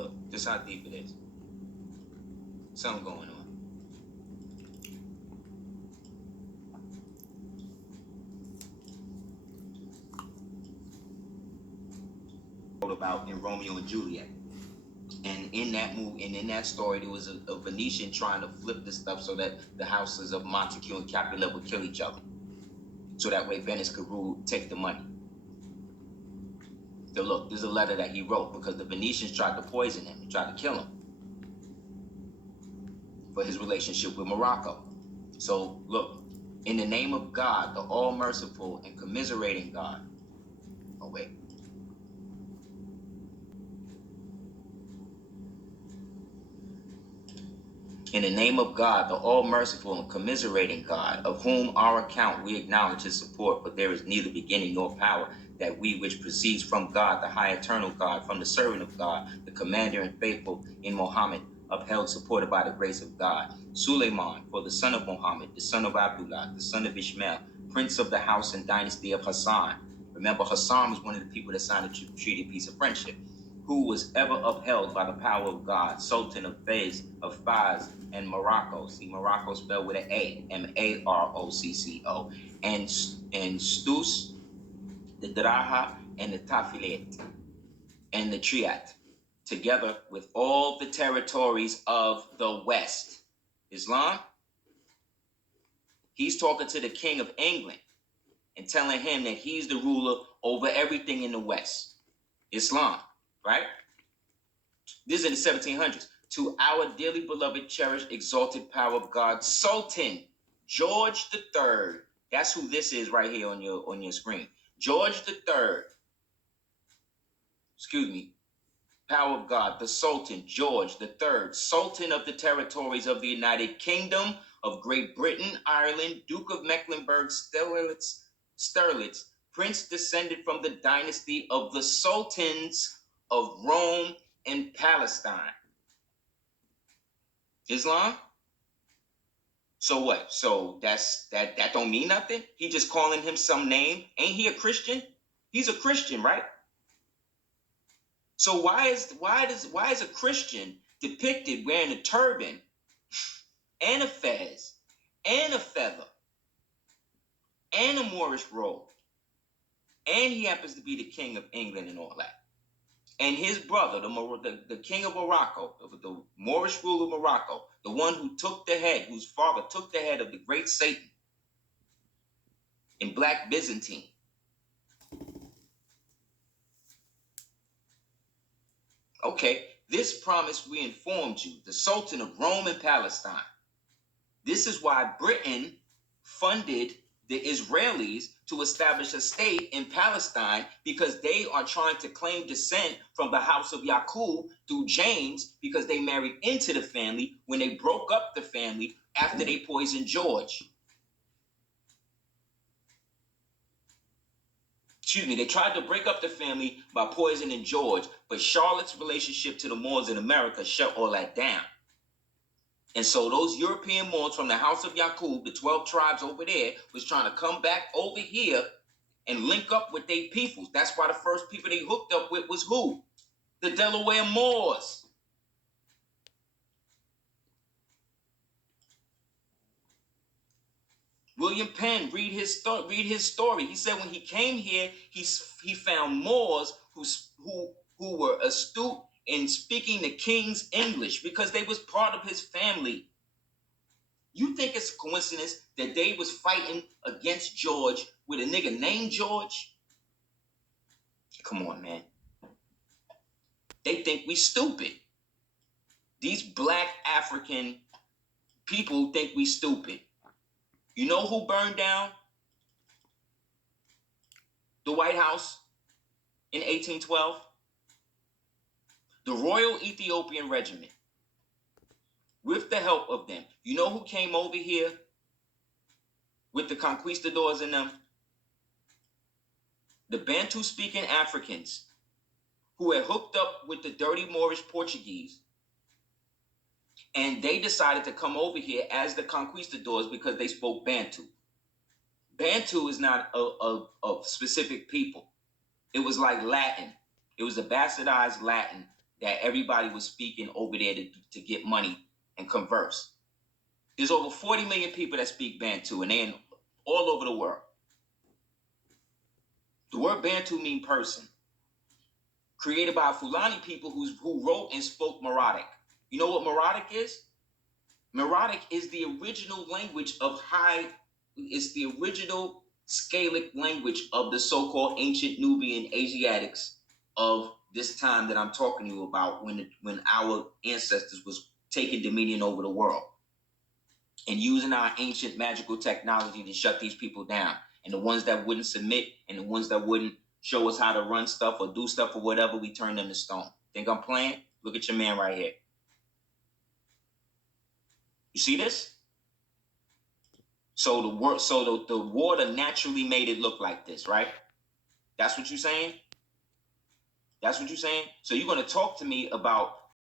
Look, this how deep it is. Something going on. About in Romeo and Juliet. And in that movie, and in that story, there was a Venetian trying to flip this stuff so that the houses of Montague and Capulet would kill each other. So that way Venice could take the money. So look, there's a letter that he wrote because the Venetians tried to poison him, tried to kill him for his relationship with Morocco. So look, in the name of God, the all-merciful and commiserating God. Oh, wait. In the name of God, the all-merciful and commiserating God, of whom our account we acknowledge his support, but there is neither beginning nor power, that we which proceeds from God, the high eternal God, from the servant of God, the commander and faithful in Mohammed, upheld, supported by the grace of God. Suleiman, for the son of Mohammed, the son of Abdullah, the son of Ishmael, prince of the house and dynasty of Hassan. Remember, Hassan was one of the people that signed the treaty peace of friendship, who was ever upheld by the power of God, Sultan of Fez, of Faz, and Morocco. See, Morocco spelled with an A, Marocco, and Stus, the Draha, and the Tafilet, and the Triat, together with all the territories of the West. Islam? He's talking to the King of England and telling him that he's the ruler over everything in the West. Islam, right? This is in the 1700s. To our dearly beloved, cherished, exalted power of God, Sultan George III. That's who this is right here on your screen. George III. Excuse me. Power of God, the Sultan George III, Sultan of the territories of the United Kingdom of Great Britain, Ireland, Duke of Mecklenburg, Stirlitz, Prince descended from the dynasty of the Sultans of Rome and Palestine. Islam? So what? So that don't mean nothing? He just calling him some name? Ain't he a Christian? He's a Christian, right? So why is a Christian depicted wearing a turban and a fez and a feather and a Moorish robe, and he happens to be the king of England and all that? And his brother, the king of Morocco, the Moorish ruler of Morocco, the one who took the head, whose father took the head of the great Satan in Black Byzantine. Okay, this promise we informed you, the Sultan of Rome and Palestine. This is why Britain funded the Israelis to establish a state in Palestine, because they are trying to claim descent from the house of Yaqub through James, because they married into the family when they broke up the family after they poisoned George. Excuse me, they tried to break up the family by poisoning George, but Charlotte's relationship to the Moors in America shut all that down. And so those European Moors from the house of Yaqub, the 12 tribes over there, was trying to come back over here and link up with their peoples. That's why the first people they hooked up with was who? The Delaware Moors. William Penn, read his story. He said when he came here, he found Moors who were astute in speaking the king's English because they was part of his family. You think it's a coincidence that they was fighting against George with a nigga named George? Come on, man. They think we stupid. These Black African people think we stupid. You know who burned down the White House in 1812? The Royal Ethiopian Regiment. With the help of them. You know who came over here with the conquistadors and them? The Bantu-speaking Africans who had hooked up with the dirty Moorish Portuguese. And they decided to come over here as the conquistadors because they spoke Bantu. Bantu is not a specific people. It was like Latin. It was a bastardized Latin that everybody was speaking over there to get money and converse. There's over 40 million people that speak Bantu, and they're in all over the world. The word Bantu means person. Created by Fulani people who wrote and spoke Marocco. You know what Marocco is? Marocco is the original language of it's the original Scalic language of the so-called ancient Nubian Asiatics of this time that I'm talking to you about, when our ancestors was taking dominion over the world and using our ancient magical technology to shut these people down. And the ones that wouldn't submit and the ones that wouldn't show us how to run stuff or do stuff or whatever, we turned them to stone. Think I'm playing? Look at your man right here. You see this? So the water naturally made it look like this, right? That's what you're saying? That's what you're saying? So you're going to talk to me about